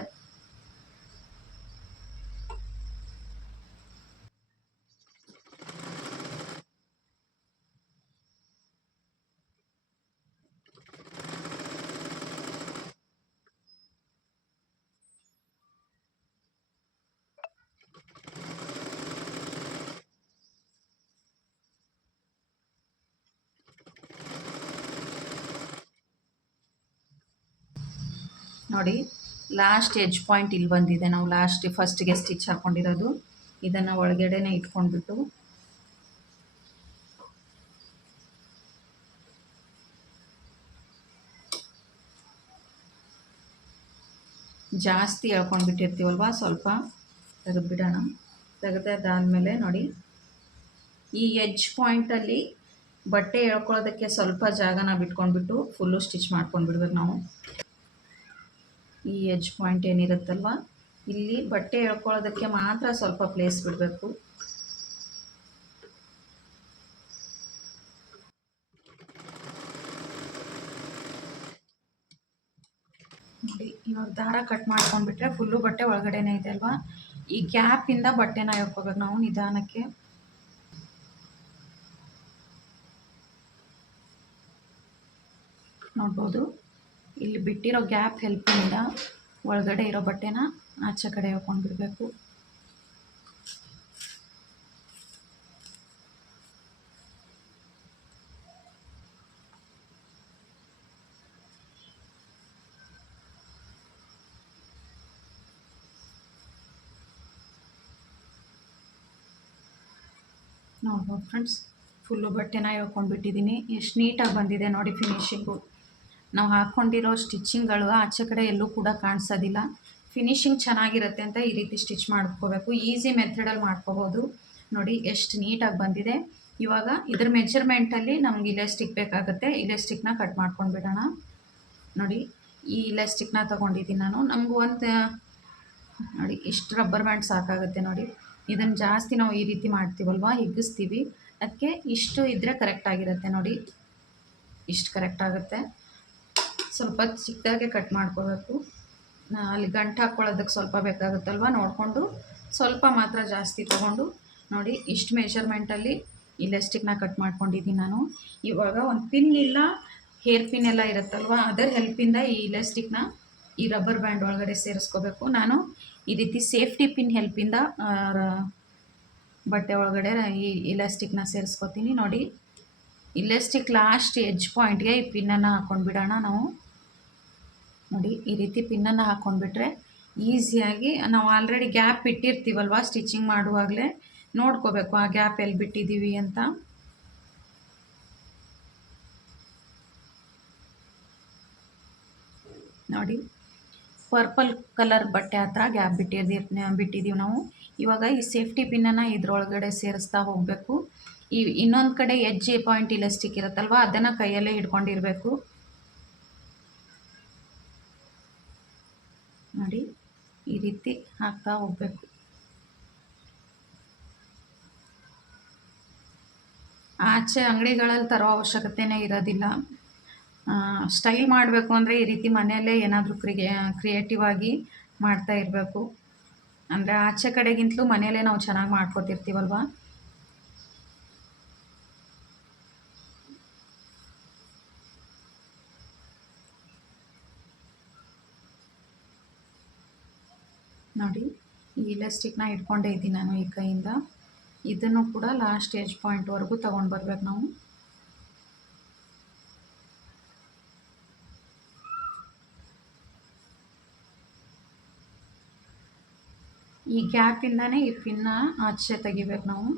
ನೋಡಿ ಲಾಸ್ಟ್ ಎಜ್ ಪಾಯಿಂಟ್ ಇಲ್ಲಿ ಬಂದಿದೆ. ನಾವು ಲಾಸ್ಟ್ ಫಸ್ಟಿಗೆ ಸ್ಟಿಚ್ ಹಾಕ್ಕೊಂಡಿರೋದು ಇದನ್ನು ಒಳಗಡೆನೆ ಇಟ್ಕೊಂಡ್ಬಿಟ್ಟು. ಜಾಸ್ತಿ ಎಳ್ಕೊಂಡ್ಬಿಟ್ಟಿರ್ತೀವಲ್ವ? ಸ್ವಲ್ಪ ತೆಗೆದ್ಬಿಡೋಣ. ತೆಗೆದಾದ್ಮೇಲೆ ನೋಡಿ, ಈ ಎಜ್ ಪಾಯಿಂಟಲ್ಲಿ ಬಟ್ಟೆ ಎಳ್ಕೊಳ್ಳೋದಕ್ಕೆ ಸ್ವಲ್ಪ ಜಾಗನ ಬಿಟ್ಕೊಂಡ್ಬಿಟ್ಟು ಫುಲ್ಲು ಸ್ಟಿಚ್ ಮಾಡ್ಕೊಂಡ್ಬಿಡ್ಬೇಕು ನಾವು. ಈ ಎಜ್ ಪಾಯಿಂಟ್ ಏನಿರುತ್ತಲ್ವ? ಇಲ್ಲಿ ಬಟ್ಟೆ ಎಳ್ಕೊಳ್ಳೋದಕ್ಕೆ ಮಾತ್ರ ಸ್ವಲ್ಪ ಪ್ಲೇಸ್ ಬಿಡಬೇಕು. ನೋಡಿ, ಇವಾಗ ದಾರ ಕಟ್ ಮಾಡ್ಕೊಂಡ್ಬಿಟ್ರೆ ಫುಲ್ಲು ಬಟ್ಟೆ ಒಳಗಡೆನೇ ಇದೆ ಅಲ್ವಾ? ಈ ಗ್ಯಾಪಿಂದ ಬಟ್ಟೆನ ಎಳ್ಕೋಬೇಕು ನಾವು ನಿಧಾನಕ್ಕೆ. ನೋಡ್ಬೋದು. ಇಲ್ಲಿ ಬಿಟ್ಟಿರೋ ಗ್ಯಾಪ್ ಹೆಲ್ಪ್ ಹೆಲ್ಪಿಂದ ಒಳಗಡೆ ಇರೋ ಬಟ್ಟೆನ ಆಚೆ ಕಡೆ ಹಾಕೊಂಡು ಬಿಡಬೇಕು ನೋಡ್ಬೋದು ಫ್ರೆಂಡ್ಸ್, ಫುಲ್ಲು ಬಟ್ಟೆನ ಬಿಟ್ಟಿದ್ದೀನಿ ಎಷ್ಟು ನೀಟಾಗಿ ಬಂದಿದೆ ನೋಡಿ ಫಿನಿಶಿಂಗು. ನಾವು ಹಾಕ್ಕೊಂಡಿರೋ ಸ್ಟಿಚ್ಚಿಂಗ್ಗಳು ಆಚೆ ಕಡೆ ಎಲ್ಲೂ ಕೂಡ ಕಾಣಿಸೋದಿಲ್ಲ. ಫಿನಿಶಿಂಗ್ ಚೆನ್ನಾಗಿರುತ್ತೆ ಅಂತ ಈ ರೀತಿ ಸ್ಟಿಚ್ ಮಾಡ್ಕೋಬೇಕು. ಈಸಿ ಮೆಥಡಲ್ಲಿ ಮಾಡ್ಕೋಬೋದು. ನೋಡಿ, ಎಷ್ಟು ನೀಟಾಗಿ ಬಂದಿದೆ. ಇವಾಗ ಇದ್ರ ಮೆಜರ್ಮೆಂಟಲ್ಲಿ ನಮ್ಗೆ ಇಲೆಸ್ಟಿಕ್ ಬೇಕಾಗುತ್ತೆ. ಇಲೆಸ್ಟಿಕ್ನ ಕಟ್ ಮಾಡ್ಕೊಂಡು ಬಿಡೋಣ ನೋಡಿ, ಈ ಇಲೆಸ್ಟಿಕ್ನ ತೊಗೊಂಡಿದ್ದೀನಿ ನಾನು. ನಮಗೂ ಒಂದು, ನೋಡಿ, ಇಷ್ಟು ರಬ್ಬರ್ ಬ್ಯಾಂಡ್ ಸಾಕಾಗುತ್ತೆ ನೋಡಿ. ಇದನ್ನು ಜಾಸ್ತಿ ನಾವು ಈ ರೀತಿ ಮಾಡ್ತೀವಲ್ವ? ಹಿಗ್ಗಿಸ್ತೀವಿ. ಅದಕ್ಕೆ ಇಷ್ಟು ಇದ್ದರೆ ಕರೆಕ್ಟ್ ಆಗಿರುತ್ತೆ ನೋಡಿ. ಇಷ್ಟು ಕರೆಕ್ಟ್ ಆಗುತ್ತೆ. ಸ್ವಲ್ಪ ಚಿಕ್ಕದಾಗೆ ಕಟ್ ಮಾಡ್ಕೋಬೇಕು. ಅಲ್ಲಿ ಗಂಟು ಹಾಕ್ಕೊಳ್ಳೋದಕ್ಕೆ ಸ್ವಲ್ಪ ಬೇಕಾಗುತ್ತಲ್ವ? ನೋಡಿಕೊಂಡು ಸ್ವಲ್ಪ ಮಾತ್ರ ಜಾಸ್ತಿ ತೊಗೊಂಡು ನೋಡಿ ಇಷ್ಟು ಮೆಷರ್ಮೆಂಟಲ್ಲಿ ಇಲೆಸ್ಟಿಕ್ನ ಕಟ್ ಮಾಡ್ಕೊಂಡಿದ್ದೀನಿ ನಾನು. ಇವಾಗ ಒಂದು ಪಿನ್ ಇಲ್ಲ, ಹೇರ್ ಪಿನ್ ಎಲ್ಲ ಇರುತ್ತಲ್ವ? ಅದರ ಹೆಲ್ಪಿಂದ ಈ ಇಲೆಸ್ಟಿಕ್ನ ಈ ರಬ್ಬರ್ ಬ್ಯಾಂಡ್ ಒಳಗಡೆ ಸೇರಿಸ್ಕೋಬೇಕು. ನಾನು ಈ ರೀತಿ ಸೇಫ್ಟಿ ಪಿನ್ ಹೆಲ್ಪಿಂದ ಬಟ್ಟೆ ಒಳಗಡೆ ಈ ಇಲೆಸ್ಟಿಕ್ನ ಸೇರಿಸ್ಕೊತೀನಿ. ನೋಡಿ ಇಲೆಸ್ಟಿಕ್ ಲಾಸ್ಟ್ ಎಜ್ ಪಾಯಿಂಟ್ಗೆ ಈ ಪಿನ್ನನ್ನು ಹಾಕ್ಕೊಂಡ್ಬಿಡೋಣ ನಾವು. ನೋಡಿ, ಈ ರೀತಿ ಪಿನ್ನನ್ನು ಹಾಕ್ಕೊಂಡ್ಬಿಟ್ರೆ ಈಸಿಯಾಗಿ ನಾವು ಆಲ್ರೆಡಿ ಗ್ಯಾಪ್ ಇಟ್ಟಿರ್ತೀವಲ್ವ ಸ್ಟಿಚಿಂಗ್ ಮಾಡುವಾಗಲೇ? ನೋಡ್ಕೋಬೇಕು, ಆ ಗ್ಯಾಪ್ ಎಲ್ಲಿ ಬಿಟ್ಟಿದ್ದೀವಿ ಅಂತ. ನೋಡಿ, ಪರ್ಪಲ್ ಕಲರ್ ಬಟ್ಟೆ ಹತ್ರ ಗ್ಯಾಪ್ ಬಿಟ್ಟಿರ್ದಿ, ಬಿಟ್ಟಿದ್ದೀವಿ ನಾವು. ಇವಾಗ ಈ ಸೇಫ್ಟಿ ಪಿನ್ನನ್ನು ಇದರೊಳಗಡೆ ಸೇರಿಸ್ತಾ ಹೋಗಬೇಕು. ಈ ಇನ್ನೊಂದು ಕಡೆ ಎಜ್ಜೆ ಪಾಯಿಂಟ್ ಇಲಾಸ್ಟಿಕ್ ಇರುತ್ತಲ್ವ, ಅದನ್ನು ಕೈಯಲ್ಲೇ ಹಿಡ್ಕೊಂಡಿರಬೇಕು. ನೋಡಿ ಈ ರೀತಿ ಹಾಕ್ತಾ ಹೋಗಬೇಕು. ಆಚೆ ಅಂಗಡಿಗಳಲ್ಲಿ ತರೋ ಅವಶ್ಯಕತೆನೇ ಇರೋದಿಲ್ಲ. ಸ್ಟೈಲ್ ಮಾಡಬೇಕು ಅಂದರೆ ಈ ರೀತಿ ಮನೆಯಲ್ಲೇ ಏನಾದರೂ ಕ್ರಿಯೇ, ಕ್ರಿಯೇಟಿವ್ ಆಗಿ ಮಾಡ್ತಾ ಇರಬೇಕು. ಅಂದರೆ ಆಚೆ ಕಡೆಗಿಂತಲೂ ಮನೆಯಲ್ಲೇ ನಾವು ಚೆನ್ನಾಗಿ ಮಾಡ್ಕೋತಿರ್ತೀವಲ್ವ? ನೋಡಿ, ಈ ಇಲಾಸ್ಟಿಕ್ನ ಇಟ್ಕೊಂಡೇ ಇದ್ದೀನಿ ನಾನು ಈ ಕೈಯಿಂದ. ಇದನ್ನು ಕೂಡ ಲಾಸ್ಟ್ ಏಜ್ ಪಾಯಿಂಟ್ವರೆಗೂ ತೊಗೊಂಡು ಬರ್ಬೇಕು ನಾವು. ಈ ಗ್ಯಾಪಿಂದನೇ ಈ ಪಿನ್ನ ಆಚೆ ತೆಗಿಬೇಕು ನಾವು.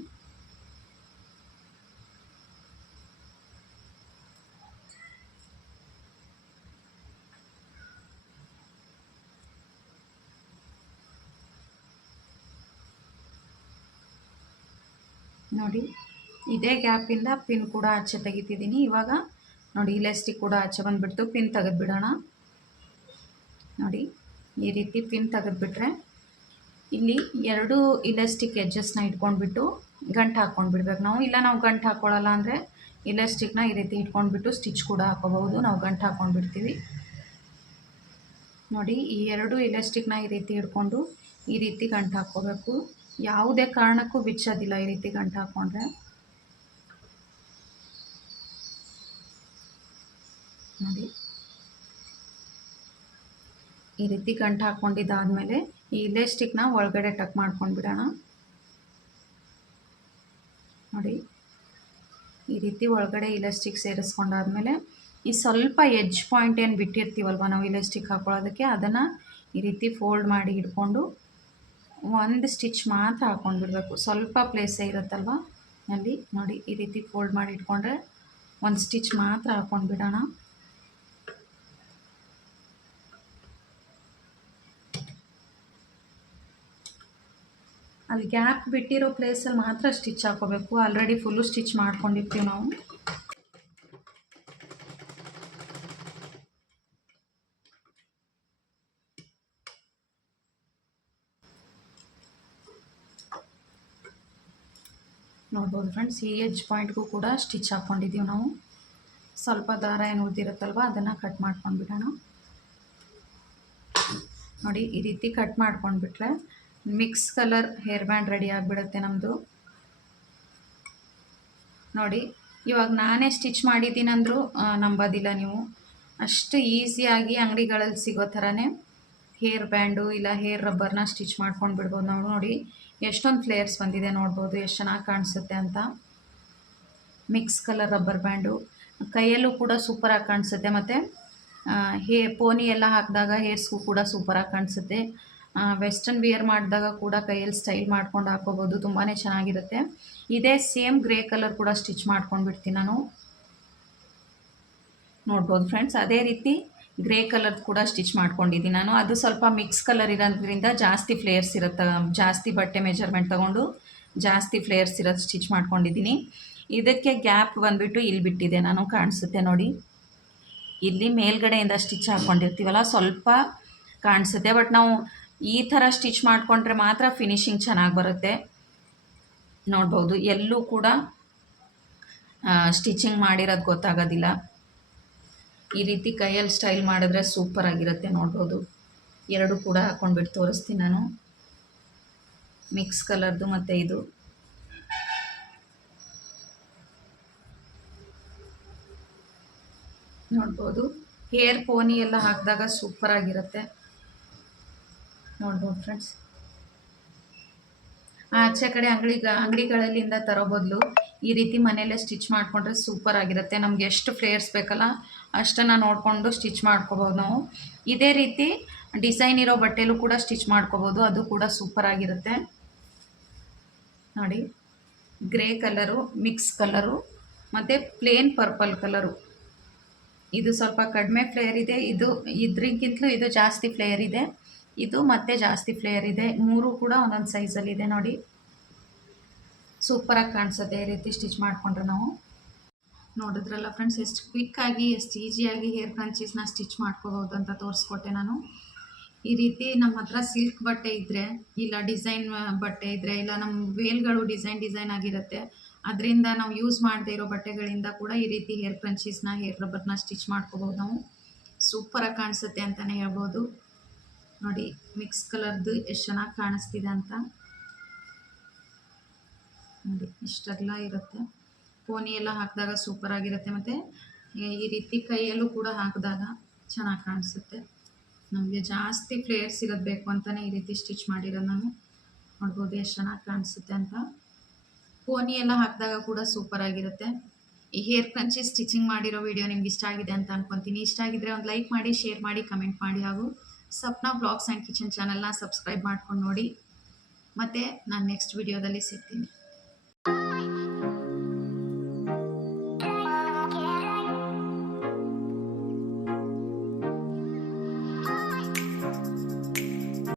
ನೋಡಿ, ಇದೇ ಗ್ಯಾಪಿಂದ ಪಿನ್ ಕೂಡ ಆಚೆ ತೆಗಿತಿದ್ದೀನಿ. ಇವಾಗ ನೋಡಿ ಇಲಾಸ್ಟಿಕ್ ಕೂಡ ಆಚೆ ಬಂದುಬಿಡ್ತು. ಪಿನ್ ತೆಗೆದುಬಿಡೋಣ. ನೋಡಿ, ಈ ರೀತಿ ಪಿನ್ ತೆಗೆದುಬಿಟ್ರೆ ಇಲ್ಲಿ ಎರಡು ಇಲಾಸ್ಟಿಕ್ ಎಡ್ಜಸ್ನ ಇಟ್ಕೊಂಡ್ಬಿಟ್ಟು ಗಂಟು ಹಾಕ್ಕೊಂಡು ಬಿಡ್ಬೇಕು ನಾವು. ಇಲ್ಲ, ನಾವು ಗಂಟು ಹಾಕ್ಕೊಳ್ಳಲ್ಲ ಅಂದರೆ ಇಲಾಸ್ಟಿಕ್ನ ಈ ರೀತಿ ಇಟ್ಕೊಂಡ್ಬಿಟ್ಟು ಸ್ಟಿಚ್ ಕೂಡ ಹಾಕೋಬಹುದು. ನಾವು ಗಂಟು ಹಾಕ್ಕೊಂಡ್ಬಿಡ್ತೀವಿ. ನೋಡಿ, ಈ ಎರಡು ಇಲಾಸ್ಟಿಕ್ನ ಈ ರೀತಿ ಹಿಡ್ಕೊಂಡು ಈ ರೀತಿ ಗಂಟು ಹಾಕ್ಕೋಬೇಕು. ಯಾವುದೇ ಕಾರಣಕ್ಕೂ ಬಿಚ್ಚೋದಿಲ್ಲ ಈ ರೀತಿ ಗಂಟು ಹಾಕ್ಕೊಂಡ್ರೆ ನೋಡಿ. ಈ ರೀತಿ ಗಂಟು ಹಾಕ್ಕೊಂಡಿದ್ದಾದಮೇಲೆ ಈ ಇಲೆಸ್ಟಿಕ್ನ ಒಳಗಡೆ ಟಕ್ ಮಾಡ್ಕೊಂಡು ಬಿಡೋಣ ನೋಡಿ. ಈ ರೀತಿ ಒಳಗಡೆ ಇಲೆಸ್ಟಿಕ್ ಸೇರಿಸ್ಕೊಂಡಾದ್ಮೇಲೆ ಈ ಸ್ವಲ್ಪ ಎಜ್ ಪಾಯಿಂಟ್ ಏನು ಬಿಟ್ಟಿರ್ತೀವಲ್ವ ನಾವು ಇಲೆಸ್ಟಿಕ್ ಹಾಕ್ಕೊಳ್ಳೋದಕ್ಕೆ ಅದನ್ನು ಈ ರೀತಿ ಫೋಲ್ಡ್ ಮಾಡಿ ಹಿಡ್ಕೊಂಡು ಒಂದು ಸ್ಟಿಚ್ ಮಾತ್ರ ಹಾಕ್ಕೊಂಡ್ಬಿಡ್ಬೇಕು ಸ್ವಲ್ಪ ಪ್ಲೇಸೇ ಇರುತ್ತಲ್ವ? ಅಲ್ಲಿ ನೋಡಿ, ಈ ರೀತಿ ಫೋಲ್ಡ್ ಮಾಡಿ ಇಟ್ಕೊಂಡ್ರೆ ಒಂದು ಸ್ಟಿಚ್ ಮಾತ್ರ ಹಾಕ್ಕೊಂಡು ಬಿಡೋಣ. ಅಲ್ಲಿ ಗ್ಯಾಪ್ ಬಿಟ್ಟಿರೋ ಪ್ಲೇಸಲ್ಲಿ ಮಾತ್ರ ಸ್ಟಿಚ್ ಹಾಕೋಬೇಕು. ಆಲ್ರೆಡಿ ಫುಲ್ಲು ಸ್ಟಿಚ್ ಮಾಡ್ಕೊಂಡಿರ್ತೀವಿ ನಾವು. ನೋಡ್ಬೋದು ಫ್ರೆಂಡ್ಸ್ ಈ ಎಚ್ ಪಾಯಿಂಟ್ಗೂ ಕೂಡ ಸ್ಟಿಚ್ ಹಾಕ್ಕೊಂಡಿದ್ದೀವಿ ನಾವು. ಸ್ವಲ್ಪ ದಾರ ಏನು ಉಳಿದಿರುತ್ತಲ್ವ, ಅದನ್ನು ಕಟ್ ಮಾಡ್ಕೊಂಡು ಬಿಡೋಣ ನೋಡಿ, ಈ ರೀತಿ cut ಮಾಡ್ಕೊಂಡ್ಬಿಟ್ರೆ mix colour hair band ready ಆಗಿಬಿಡುತ್ತೆ ನಮ್ಮದು ನೋಡಿ, ಇವಾಗ ನಾನೇ ಸ್ಟಿಚ್ ಮಾಡಿದ್ದೀನಂದ್ರೂ ನಂಬೋದಿಲ್ಲ ನೀವು. ಅಷ್ಟು ಈಸಿಯಾಗಿ ಅಂಗಡಿಗಳಲ್ಲಿ ಸಿಗೋ ಥರನೇ ಹೇರ್ ಬ್ಯಾಂಡು ಇಲ್ಲ ಹೇರ್ ರಬ್ಬರ್ನ ಸ್ಟಿಚ್ ಮಾಡ್ಕೊಂಡು ಬಿಡ್ಬೋದು ನಾವು. ನೋಡಿ ಎಷ್ಟೊಂದು ಫ್ಲೇಯರ್ಸ್ ಬಂದಿದೆ ನೋಡ್ಬೋದು, ಎಷ್ಟು ಚೆನ್ನಾಗಿ ಕಾಣಿಸುತ್ತೆ ಅಂತ. ಮಿಕ್ಸ್ ಕಲರ್ ರಬ್ಬರ್ ಬ್ಯಾಂಡು ಕೈಯಲ್ಲೂ ಕೂಡ ಸೂಪರಾಗಿ ಕಾಣಿಸುತ್ತೆ ಮತ್ತು ಹೇ ಪೋನಿ ಎಲ್ಲ ಹಾಕಿದಾಗ ಹೇರ್ಸ್ಗೂ ಕೂಡ ಸೂಪರಾಗಿ ಕಾಣಿಸುತ್ತೆ. ವೆಸ್ಟರ್ನ್ ವಿಯರ್ ಮಾಡಿದಾಗ ಕೂಡ ಕೈಯಲ್ಲಿ ಸ್ಟೈಲ್ ಮಾಡ್ಕೊಂಡು ಹಾಕೋಬೋದು ತುಂಬಾ ಚೆನ್ನಾಗಿರುತ್ತೆ. ಇದೇ ಸೇಮ್ ಗ್ರೇ ಕಲರ್ ಕೂಡ ಸ್ಟಿಚ್ ಮಾಡ್ಕೊಂಡು ಬಿಡ್ತೀನಿ ನಾನು. ನೋಡ್ಬೋದು ಫ್ರೆಂಡ್ಸ್ ಅದೇ ರೀತಿ ಗ್ರೇ ಕಲರ್ ಕೂಡ ಸ್ಟಿಚ್ ಮಾಡ್ಕೊಂಡಿದ್ದೀನಿ ನಾನು. ಅದು ಸ್ವಲ್ಪ ಮಿಕ್ಸ್ ಕಲರ್ ಇರೋದ್ರಿಂದ ಜಾಸ್ತಿ ಫ್ಲೇಯರ್ಸ್ ಇರುತ್ತೆ, ಜಾಸ್ತಿ ಬಟ್ಟೆ ಮೆಜರ್ಮೆಂಟ್ ತೊಗೊಂಡು ಜಾಸ್ತಿ ಫ್ಲೇಯರ್ಸ್ ಇರೋದು ಸ್ಟಿಚ್ ಮಾಡ್ಕೊಂಡಿದ್ದೀನಿ. ಇದಕ್ಕೆ ಗ್ಯಾಪ್ ಬಂದುಬಿಟ್ಟು ಇಲ್ಲಿ ಬಿಟ್ಟಿದೆ ನಾನು, ಕಾಣಿಸುತ್ತೆ ನೋಡಿ. ಇಲ್ಲಿ ಮೇಲ್ಗಡೆಯಿಂದ ಸ್ಟಿಚ್ ಹಾಕ್ಕೊಂಡಿರ್ತೀವಲ್ಲ ಸ್ವಲ್ಪ ಕಾಣಿಸುತ್ತೆ. ಬಟ್ ನಾವು ಈ ಥರ ಸ್ಟಿಚ್ ಮಾಡಿಕೊಂಡ್ರೆ ಮಾತ್ರ ಫಿನಿಶಿಂಗ್ ಚೆನ್ನಾಗಿ ಬರುತ್ತೆ. ನೋಡ್ಬೋದು, ಎಲ್ಲೂ ಕೂಡ ಸ್ಟಿಚಿಂಗ್ ಮಾಡಿರೋದು ಗೊತ್ತಾಗೋದಿಲ್ಲ. ಈ ರೀತಿ ಕೈಯಲ್ಲಿ ಸ್ಟೈಲ್ ಮಾಡಿದ್ರೆ ಸೂಪರ್ ಆಗಿರುತ್ತೆ ನೋಡ್ಬೋದು. ಎರಡು ಕೂಡ ಹಾಕ್ಕೊಂಡ್ಬಿಟ್ಟು ತೋರಿಸ್ತೀನಿ ನಾನು. ಮಿಕ್ಸ್ ಕಲರ್ದು ಮತ್ತು ಇದು. ನೋಡ್ಬೋದು. ಹೇರ್ ಪೋನಿ ಎಲ್ಲ ಹಾಕಿದಾಗ ಸೂಪರ್ ಆಗಿರುತ್ತೆ. ನೋಡ್ಬೋದು ಫ್ರೆಂಡ್ಸ್ ಆಚೆ ಕಡೆ ಅಂಗಡಿ ಅಂಗಡಿಗಳಲ್ಲಿಂದ ತರೋ ಬದಲು ಈ ರೀತಿ ಮನೆಯಲ್ಲೇ ಸ್ಟಿಚ್ ಮಾಡಿಕೊಂಡ್ರೆ ಸೂಪರ್ ಆಗಿರುತ್ತೆ. ನಮ್ಗೆ ಎಷ್ಟು ಫ್ಲೇಯರ್ಸ್ ಬೇಕಲ್ಲ ಅಷ್ಟನ್ನು ನೋಡಿಕೊಂಡು ಸ್ಟಿಚ್ ಮಾಡ್ಕೋಬೋದು ನಾವು. ಇದೇ ರೀತಿ ಡಿಸೈನ್ ಇರೋ ಬಟ್ಟೆಲೂ ಕೂಡ ಸ್ಟಿಚ್ ಮಾಡ್ಕೋಬೋದು. ಅದು ಕೂಡ ಸೂಪರ್ ಆಗಿರುತ್ತೆ. ನೋಡಿ, ಗ್ರೇ ಕಲರು, ಮಿಕ್ಸ್ ಕಲರು, ಮತ್ತು ಪ್ಲೇನ್ ಪರ್ಪಲ್ ಕಲರು. ಇದು ಸ್ವಲ್ಪ ಕಡಿಮೆ ಫ್ಲೇಯರ್ ಇದೆ. ಇದು ಇದ್ರಿಗಿಂತಲೂ ಇದು ಜಾಸ್ತಿ ಫ್ಲೇಯರ್ ಇದೆ. ಇದು ಮತ್ತೆ ಜಾಸ್ತಿ ಫ್ಲೇಯರ್ ಇದೆ. ಮೂರು ಕೂಡ ಒಂದೊಂದು ಸೈಜಲ್ಲಿದೆ ನೋಡಿ. ಸೂಪರಾಗಿ ಕಾಣಿಸುತ್ತೆ ಈ ರೀತಿ ಸ್ಟಿಚ್ ಮಾಡಿಕೊಂಡ್ರೆ ನಾವು. ನೋಡಿದ್ರಲ್ಲ ಫ್ರೆಂಡ್ಸ್ ಎಷ್ಟು ಕ್ವಿಕ್ಕಾಗಿ ಎಷ್ಟು ಈಸಿಯಾಗಿ ಹೇರ್ ಕ್ರಂಚೀಸ್ನ ಸ್ಟಿಚ್ ಮಾಡ್ಕೋಬೋದು ಅಂತ ತೋರಿಸ್ಕೊಟ್ಟೆ ನಾನು. ಈ ರೀತಿ ನಮ್ಮ ಹತ್ರ ಸಿಲ್ಕ್ ಬಟ್ಟೆ ಇದ್ದರೆ ಇಲ್ಲ ಡಿಸೈನ್ ಬಟ್ಟೆ ಇದ್ದರೆ ಇಲ್ಲ ನಮ್ಮ ವೇಲ್ಗಳು ಡಿಸೈನ್ ಡಿಸೈನ್ ಆಗಿರುತ್ತೆ, ಅದರಿಂದ ನಾವು ಯೂಸ್ ಮಾಡದೇ ಇರೋ ಬಟ್ಟೆಗಳಿಂದ ಕೂಡ ಈ ರೀತಿ ಹೇರ್ ಕ್ರಂಚೀಸ್ನ ಹೇರ್ ರಬ್ಬರ್ನ ಸ್ಟಿಚ್ ಮಾಡ್ಕೋಬೋದು ನಾವು. ಸೂಪರಾಗಿ ಕಾಣಿಸುತ್ತೆ ಅಂತಲೇ ಹೇಳ್ಬೋದು. ನೋಡಿ ಮಿಕ್ಸ್ ಕಲರ್ದು ಎಷ್ಟು ಚೆನ್ನಾಗಿ ಕಾಣಿಸ್ತಿದೆ ಅಂತ. ನೋಡಿ, ಇಷ್ಟೆಲ್ಲ ಇರುತ್ತೆ. ಪೋನಿ ಎಲ್ಲ ಹಾಕಿದಾಗ ಸೂಪರ್ ಆಗಿರುತ್ತೆ. ಮತ್ತು, ಈ ರೀತಿ ಕೈಯಲ್ಲೂ ಕೂಡ ಹಾಕಿದಾಗ ಚೆನ್ನಾಗಿ ಕಾಣಿಸುತ್ತೆ. ನಮಗೆ ಜಾಸ್ತಿ ಫ್ಲೇಯರ್ಸ್ ಇರೋದು ಬೇಕು ಅಂತಲೇ ಈ ರೀತಿ ಸ್ಟಿಚ್ ಮಾಡಿರೋದು ನಾನು. ನೋಡ್ಬೋದು ಎಷ್ಟು ಚೆನ್ನಾಗಿ ಕಾಣಿಸುತ್ತೆ ಅಂತ. ಪೋನಿ ಎಲ್ಲ ಹಾಕಿದಾಗ ಕೂಡ ಸೂಪರ್ ಆಗಿರುತ್ತೆ. ಈ ಹೇರ್ ಕಂಚಿ ಸ್ಟಿಚಿಂಗ್ ಮಾಡಿರೋ ವಿಡಿಯೋ ನಿಮ್ಗೆ ಇಷ್ಟ ಆಗಿದೆ ಅಂತ ಅನ್ಕೊತೀನಿ. ಇಷ್ಟ ಆಗಿದ್ರೆ ಒಂದು ಲೈಕ್ ಮಾಡಿ ಶೇರ್ ಮಾಡಿ ಕಮೆಂಟ್ ಮಾಡಿ ಹಾಗೂ ಸಪ್ನಾ ಬ್ಲಾಗ್ಸ್ ಆ್ಯಂಡ್ ಕಿಚನ್ ಚಾನಲ್ನ ಸಬ್ಸ್ಕ್ರೈಬ್ ಮಾಡ್ಕೊಂಡು ನೋಡಿ. ಮತ್ತು ನಾನು ನೆಕ್ಸ್ಟ್ ವಿಡಿಯೋದಲ್ಲಿ ಸಿಗ್ತೀನಿ.